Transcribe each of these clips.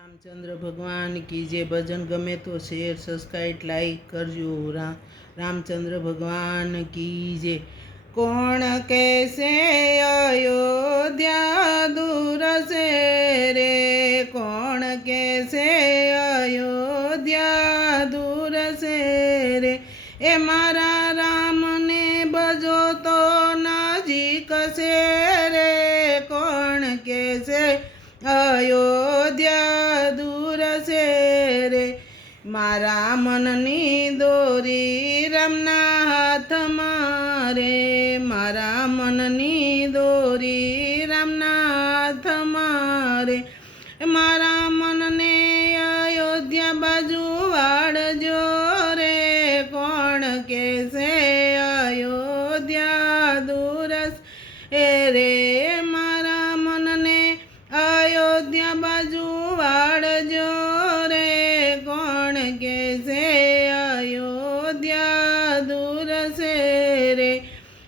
रामचंद्र भगवान की जय। भजन गमे तो शेयर सब्सक्राइब लाइक करजो। रामचंद्र भगवान की जय। कौन कैसे अयोध्या दूर से रे, कौन कैसे अयोध्या दूर से रे, ए मारा राम ने बजो तो नजीक से रे, कौन कैसे अयोध्या दूर से रे, मारा मननी दोरी रामना हाथ मारे, मारा मननी दोरी रामना हाथ मारे, मारा मनने अयोध्या बाजू वाड़जो रे, कौन कैसे अयोध्या दूर से रे, मारा मनने अयोध्या बाजू वाड़जो रे, कौन कैसे अयोध्या दूर से रे,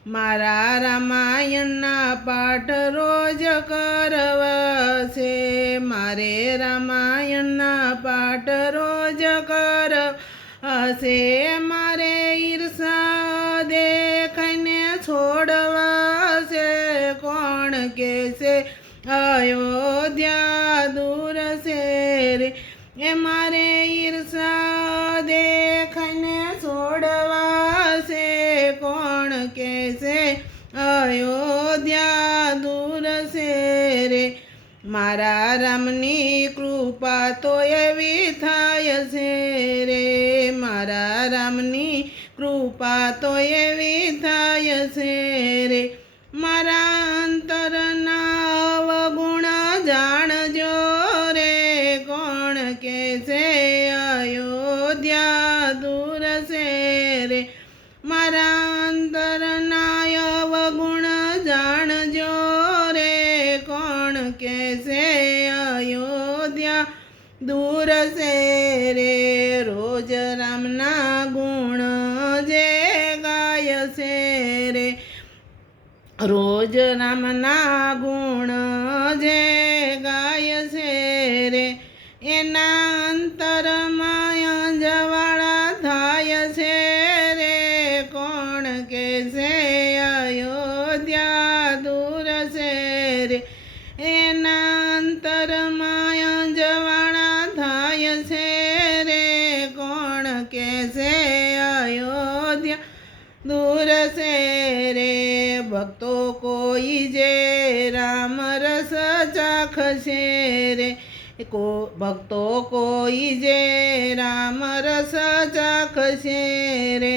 मारा रामायण ना पाठ रोज करवासे, मारे रामायण ना पाठ रोज करवासे, मारे ईर्षा देखने छोड़वासे, कौन कैसे अयोध्या दूर से रे, ए मारे ईर्षा देखने छोड़वा से, कौन कैसे अयोध्या दूर से रे, मारा रामनी कृपा तो एवी थाय से रे, मारा रामनी कृपा तो एवी थाय से रे, मारा अंतरना अवगुण जाणजो रे, कौन कैसे अयोध्या दूर से रे, मारा अंतरना अवगुण जाणजो रे, कौन कैसे अयोध्या दूर से रे, रोज रामना गुण जे गाय से रे, रोज रामना गुण जे गाय से रे, एना अंतर माया जवाड़ा थाय से रे, कौन कैसे अयोध्या दूर से रे, एना अंतर माया जवाड़ा थाय से रे, कौन कैसे अयोध्या दूर से रे, भक्तों कोई जे राम रस चाखसे रे, को भक्तों कोई जे राम रस चाखसे रे,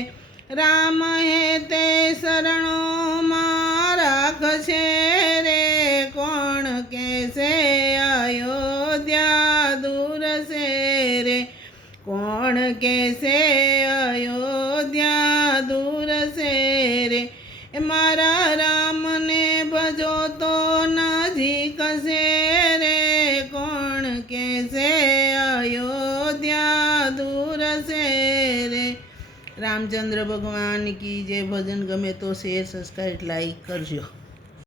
राम है ते शरणों में राखसे रे, कौन कैसे अयोध्या दूर से रे, कौन कैसे अयोध्या दूर से रे, मारा राम ने भजो तो नजीक से रे, कौन कैसे अयोध्या दूर से रे। रामचंद्र भगवान की जय। भजन गमे तो शेयर सब्सक्राइब लाइक करजो।